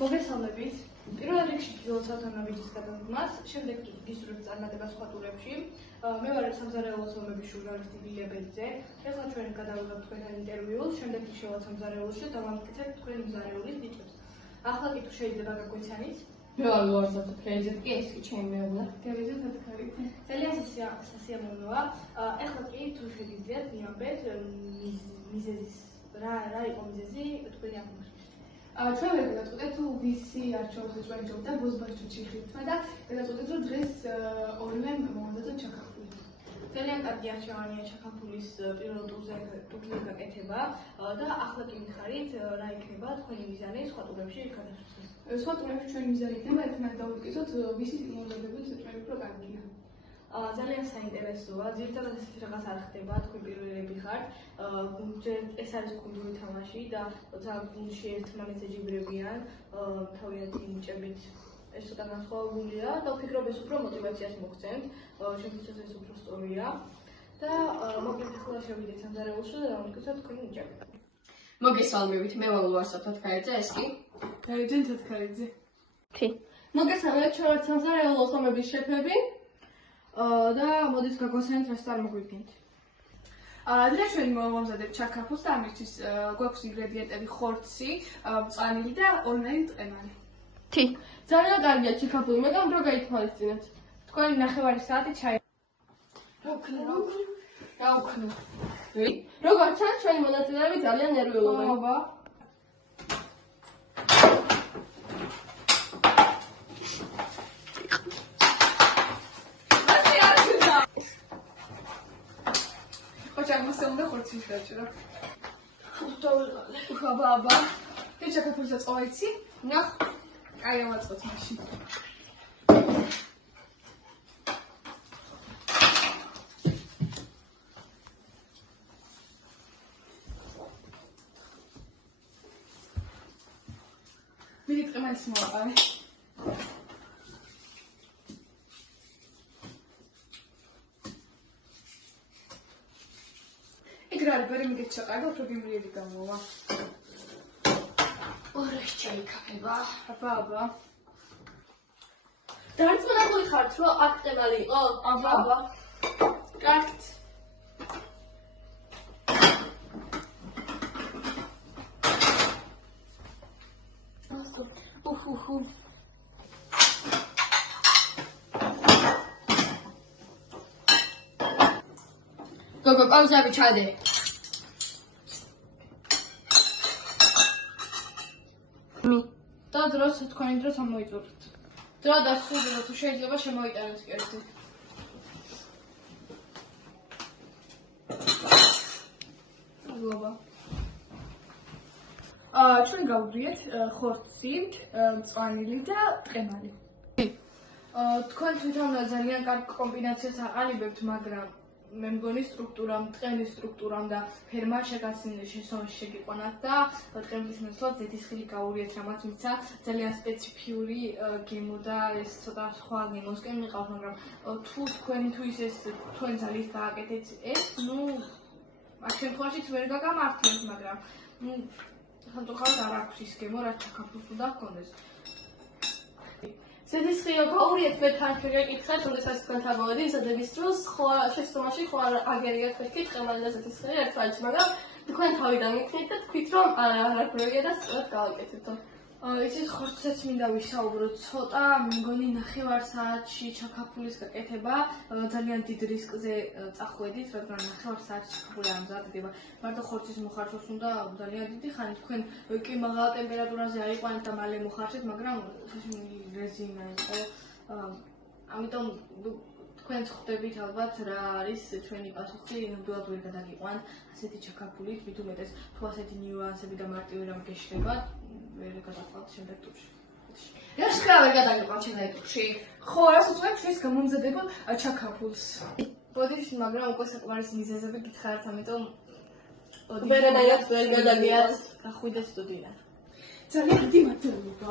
მოგესალმებით. პირველ რიგში გილოცავთ ვიდეოს გადაღებას, შემდეგ კი გისურვებთ წარმატებას სხვა ტურებში. მე ვარ სამზარეულოს ომების ჟურნალისტი ილია ბერძე. ეხლა ჩვენ გადავიღებთ თქვენთან ინტერვიუს, შემდეგ კი შევად სამზარეულოში და დავამტკიცებთ თქვენი მზარეულის ნიჭებს. ახლა კი თუ შეიძლება გაგვიცანით. მე ვარ ლუარსა თქეიძე, კი ეს კი ჩემი მეუღლე. გევიზეთ თქვენით. ძალიან სასიამოვნოა. ეხლა კი თუ შეგიძლიათ მიამბეთ მიზეზის რა იყო მიზეზი თქვენი აღქმაში. ჩვენ ვერ გადაწყვეტეთ თუ ვისი არჩევნზე ჩვენ ჯობდა ბოზბაჩუჩი ხირთმა და გადაწყვეტეთ რომ დღეს ორივე მოვადოთ ჩაქაფული. ძალიან კარგი არჩევანია ჩაქაფულის პირველ ტურზე გაკეთება და ახლა კი მითხარით რა იქნება თქვენი მიზანი სხვა ტურებში გადასვლას. სხვა ტურებში ჩვენი მიზანი იქნება ერთმანეთს დავუკვირდოთ ვისი მოვადებით ჩვენ უფრო კარგია. ძალიან საინტერესოა. ზირთადად ესეთი რაღაც არ ხდება, თქვენ პირველები ხართ. ეს არის გუნდური თამაში და ძალიან გუნდში ერთმანეთს ეჯიბრებიან, თავიანთი ნიჭებით. ეს ცოტა განსხვავებულია და ვფიქრობ ეს უფრო мотиваციას მოგცემთ. შემიძლია ეს უფრო სწორია და მოკლედ ახლა შევიდეთ სამზარეულოში და დავამტკიცოთ თქვენი ნიჭები. მოგესალმებით, მე ვარ ლუარსა თქეიძე, ეს კი დაიჯენ თქეიძე. კი. მოგესალმებით, ჩვენ ვართ სამზარეულოს ომების შეფები. და მოდით გაგვასვენოთ რა წარმოგვიდგენთ. დღეს ჩვენ მოვამზადებთ ჩაქაფულს და ამისთვის გვაქვს ინგრედიენტები ხორცი, მწვანილი და ორნაირი ტყემალი. თი. ძალიან კარგია ჩაქაფული, მაგრამ რო გაითვალისწინეთ. თქვენი ნახევარი საათი ჩაი. რა ვქნა? როგორ ჩანს ჩვენი მონაწილეები ძალიან ნერვიულობენ. აბა. ჩაგმოსე უნდა ხორცი შეჭრა. აბა. ეს ჩაქაფულს დაწყვა იცი? ნახ. აი ავაწყოთ მაშინ. მიდი ტყემალის მოვაყარე. Играли, перемигეთ ჩაყარდა, უფრო გემრიელი გამოვა. ორეს ჩაიქაფება. აბა. დარწმუნებული ხართ, რომ აქ ტემალი იყო? აბა. კარგით. უჰუჰუ. გოგო, კამზები ჩადე. და დროს თქვენი დროს ამოიწურთ. დრო და სულ თუ შეიძლება შემოიტანოთ კერძი. აბა. ჩვენ გავუბრიეთ ხორცი, მწვანილი და ტყემალი. თქვენ თვითონ ძალიან კარგ კომბინაციას აყალიბებთ, მაგრამ მე მგონი სტრუქტურამ, ტყემის სტრუქტურამ და ფერმა შეგიყვანათ და ტყემის ნაცვლად ზეთისხილი გავურიეთ, რამაც მისცა ძალიან სპეციფიური გემო და ეს ცოტა სხვა გემოსკენ მიყავთ, მაგრამ თუ ის თქვენ ძალით გააკეთეთ ეს, ამ შემთხვევაშიც ვერ გაგამართლეთ, მაგრამ სამწუხაროდ არ აქვს ის გემო, რაც ჩაქაფულს უნდა ჰქონდეს. ზეთისხილი გავურიეთ, მე თან შეგეკითხეთ, როდესაც თქვენ თავგავედი ზედების დროს, ხო შეცდომაში ხო აგერიათ მეთქი ტყემალი და ზეთისხილი ერთმანეთს, მაგრამ თქვენ თავიდან მიქნით და თქვით რომ არ გვერდია და სწორად გავაკეთებთ. იცით, ხორცსაც მინდა ვისაუბროთ ცოტა, მგონი ნახევარ საათში ჩაქაფულის გაკეთება ძალიან დიდ რისკზე წახვედით, რადგან ნახევარ საათში ჩაქაფული არ მზადდება. მარტო ხორცის მოხარშოს უნდა ძალიან დიდი ხანი, თქვენ კი მაღალ ტემპერატურაზე აიყვანეთ და მალე მოხარშეთ, მაგრამ რეზინა იყო. ამიტომ თქვენ ხვდებით ალბათ რა არის ჩვენი პასუხი, ნამდვილად ვერ გადაგიყვანთ ასეთი ჩაქაფულით, მით უმეტეს თუ ასეთი ნიუანსები და მარტივი რამ გეშლება, ვერ გადაყვანთ შემდეგ ტურში. რა შეხება ვერ გადაგიყვანთ შემდეგ ტურში? ხო, რას უწევთ ჩვენს გამომზადებულ ჩაქაფულს? ბოდით, მაგრამ უკვე საკმარის მიზეზები გითხართ, ამიტომ ვერანაირად ვერ გადაგიათ. გახვიდეთ სტუდიიდან. ძალიან დიდი მადლობა.